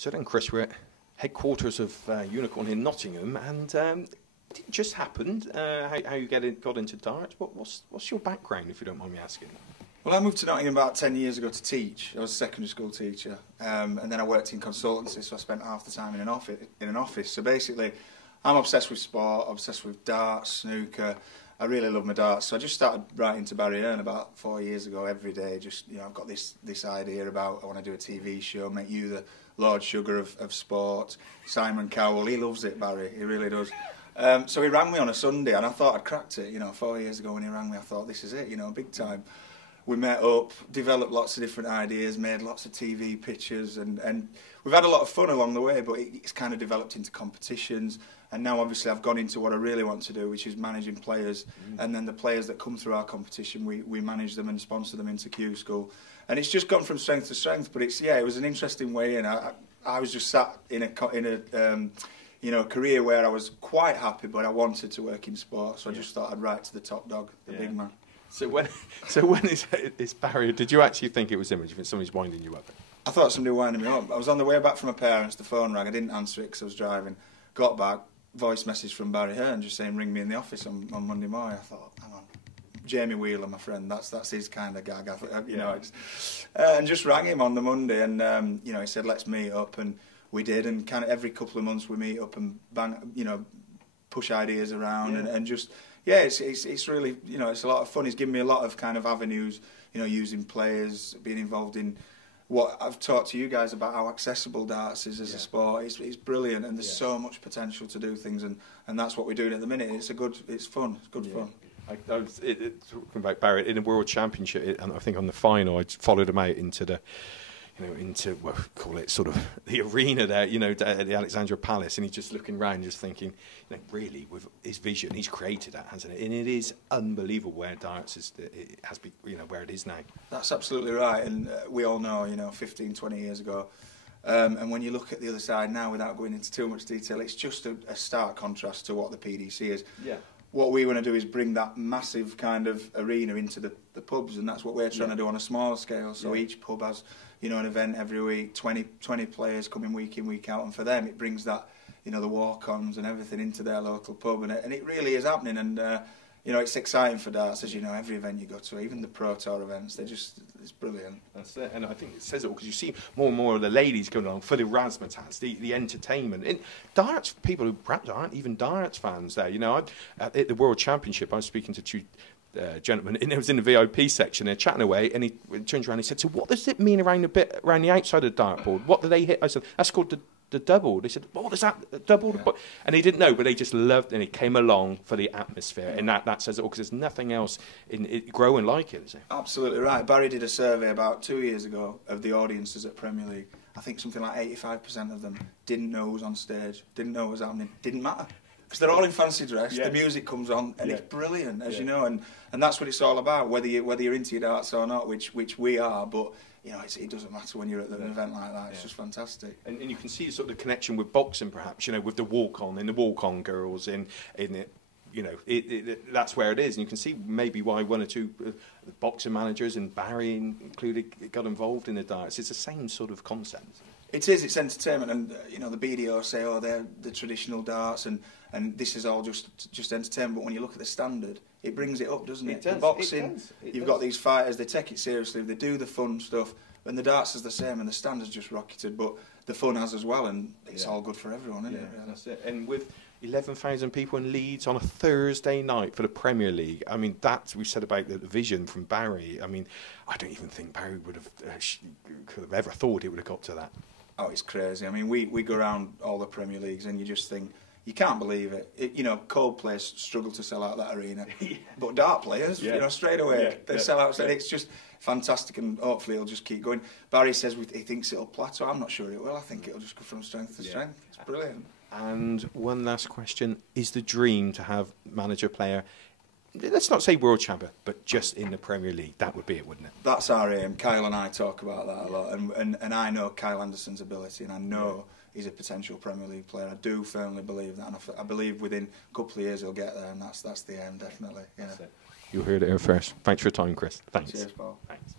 So then, Chris, we're at headquarters of Unicorn in Nottingham, and it didn't just happen how you got into darts. What's your background, if you don't mind me asking? Well, I moved to Nottingham about 10 years ago to teach. I was a secondary school teacher, and then I worked in consultancy, so I spent half the time in an office. So basically, I'm obsessed with sport, obsessed with darts, snooker. I really love my darts, so I just started writing to Barry Hearn about 4 years ago every day. Just, you know, I've got this idea about I want to do a TV show, make you the Lord Sugar of sport. Simon Cowell, he loves it, Barry, he really does. So he rang me on a Sunday, and I thought I'd cracked it. You know, 4 years ago when he rang me, I thought, this is it, you know, big time. We met up, developed lots of different ideas, made lots of TV pictures, and we've had a lot of fun along the way, but it's kind of developed into competitions, and now obviously I've gone into what I really want to do, which is managing players, and then the players that come through our competition, we manage them and sponsor them into Q School, and it's just gone from strength to strength, but it was an interesting way in. I was just sat in a career where I was quite happy, but I wanted to work in sport, so I just thought I'd write to the top dog, the big man. So when it's Barry, did you actually think it was him? Or did you think somebody's winding you up? I thought somebody was winding me up. I was on the way back from my parents, the phone rang, I didn't answer it because I was driving. Got back, voice message from Barry Hearn just saying ring me in the office on Monday morning. I thought, hang on, Jamie Wheeler, my friend, that's his kind of gag. And just rang him on the Monday, and he said let's meet up, and we did, and kind of every couple of months we meet up and push ideas around, and just. Yeah, it's really, it's a lot of fun. He's given me a lot of kind of avenues, using players, being involved in what I've talked to you guys about how accessible darts is as a sport. It's brilliant, and there's so much potential to do things, and that's what we're doing at the minute. It's fun. It's good fun. Talking about Barry in the World Championship, and I think on the final, I followed him out into the. Call it sort of the arena there, at the Alexandra Palace, and he's just looking around, just thinking, really, with his vision, he's created that, hasn't it? And it is unbelievable where darts has been, where it is now. That's absolutely right, and we all know, 15, 20 years ago, and when you look at the other side now, without going into too much detail, it's just a stark contrast to what the PDC is. Yeah. What we want to do is bring that massive kind of arena into the pubs, and that's what we're trying to do on a smaller scale. So each pub has, an event every week, 20 players coming week in, week out, and for them it brings that, the walk-ons and everything into their local pub, and it really is happening, and it's exciting for darts, as you know, every event you go to, even the Pro Tour events, it's brilliant. That's it, and I think it says it all, because you see more and more of the ladies going along for the razzmatazz, the entertainment. And darts, people who perhaps aren't even darts fans there, at the World Championship, I was speaking to two gentlemen, and it was in the VIP section, they're chatting away, and he turned around and he said, so what does it mean around the outside of the dartboard? What do they hit? I said, that's called the double. They said, what is that, double? Yeah. And he didn't know, but they just loved, and he came along for the atmosphere, and that says it all, because there's nothing else in it growing like it, is it? Absolutely right. Barry did a survey about 2 years ago of the audiences at Premier League. I think something like 85% of them didn't know who was on stage, didn't know what was happening, didn't matter. Because they're all in fancy dress, the music comes on, and it's brilliant, as you know, and that's what it's all about, whether you're into your darts or not, which we are, but it doesn't matter when you're at an event like that. It's just fantastic. And you can see sort of the connection with boxing, perhaps, with the walk-on and the walk-on girls in it. That's where it is, and you can see maybe why one or two boxing managers, and Barry included, got involved in the darts. It's the same sort of concept. It is. It's entertainment, and the BDO say, they're the traditional darts, and this is all just entertainment. But when you look at the standard, it brings it up, doesn't it? Does. The boxing, you've got these fighters. They take it seriously. They do the fun stuff, and the darts is the same, and the standard's just rocketed. But the fun has as well, and it's all good for everyone, isn't it? Really? That's it. And with 11,000 people in Leeds on a Thursday night for the Premier League. I mean, that we said about the vision from Barry. I mean, I don't even think Barry would have could have ever thought it would have got to that. Oh, it's crazy. I mean, we go around all the Premier Leagues, and you just think, you can't believe it. Coldplay struggle to sell out that arena, but dart players, straight away they sell out. So it's just fantastic, and hopefully it'll just keep going. Barry says he thinks it'll plateau. I'm not sure it will. I think it'll just go from strength to strength. It's brilliant. And one last question: is the dream to have manager-player? Let's not say world champion, but just in the Premier League. That would be it, wouldn't it? That's our aim. Kyle and I talk about that a lot, and I know Kyle Anderson's ability, and I know he's a potential Premier League player. I do firmly believe that, and I believe within a couple of years he'll get there, and that's the aim, definitely. Yeah. You heard it here first. Thanks for your time, Chris. Thanks. Cheers, Paul. Thanks.